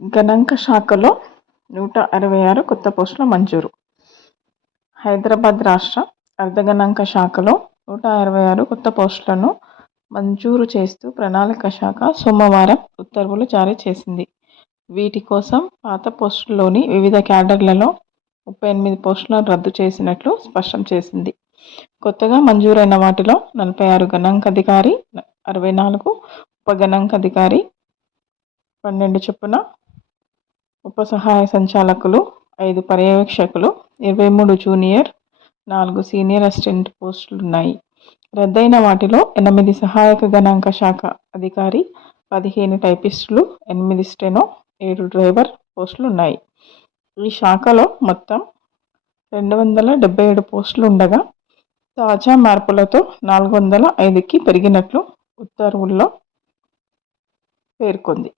గణాంక శాఖలో 166 కొత్త పోస్టుల మంజూరు. హైదరాబాద్ రాష్ట్ర అర్ధగణాంక శాఖలో 166 కొత్త పోస్టులను మంజూరు చేస్తూ ప్రణాళిక శాఖ సోమవారం ఉత్తర్వులు జారీ చేసింది. వీటి కోసం పాత పోస్టుల్లోని వివిధ క్యాడర్లలో 38 పోస్టులను రద్దు చేసినట్లు స్పష్టం చేసింది. కొత్తగా మంజూరైన వాటిలో 46 గణాంకాధికారి, 64 ఉప గణాంకాధికారి, 12 చొప్పున ఉప సహాయ సంచాలకులు, 5 పర్యవేక్షకులు, 23 జూనియర్, 4 సీనియర్ అసిస్టెంట్ పోస్టులున్నాయి. రద్దయిన వాటిలో 8 సహాయక గణాంక శాఖ అధికారి, 15 టైపిస్టులు, 8 స్టెనో, 7 డ్రైవర్ పోస్టులున్నాయి. ఈ శాఖలో మొత్తం 277 పోస్టులు ఉండగా తాజా మార్పులతో 405కి పెరిగినట్లు ఉత్తర్వుల్లో పేర్కొంది.